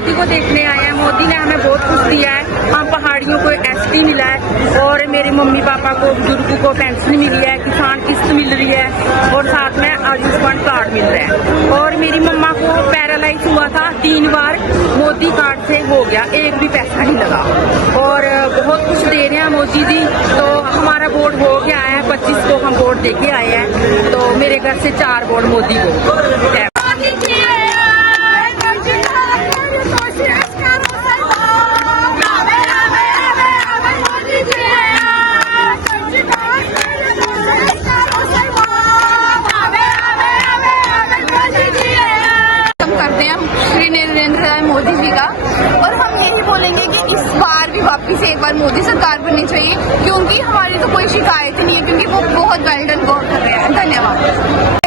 मोदी को देखने आए हैं। मोदी ने हमें बहुत कुछ दिया है। हम पहाड़ियों को एसटी मिला है और मेरे मम्मी पापा को बुजुर्ग को पेंशन मिली है, किसान किस्त मिल रही है और साथ में आयुष्मान कार्ड मिल रहा है। और मेरी मम्मा को पैरालाइज हुआ था 3 बार, मोदी कार्ड से हो गया, एक भी पैसा नहीं लगा। और बहुत कुछ दे रहे हैं मोदी जी। तो हमारा वोट हो गया है 25 को, हम वोट दे के आए हैं। तो मेरे घर से 4 वोट मोदी को। नरेंद्र मोदी जी का, और हम यही बोलेंगे कि इस बार भी वापस एक बार मोदी सरकार बननी चाहिए, क्योंकि हमारी तो कोई शिकायत ही नहीं है, क्योंकि वो बहुत वेल डन वर्क कर रहे हैं। धन्यवाद।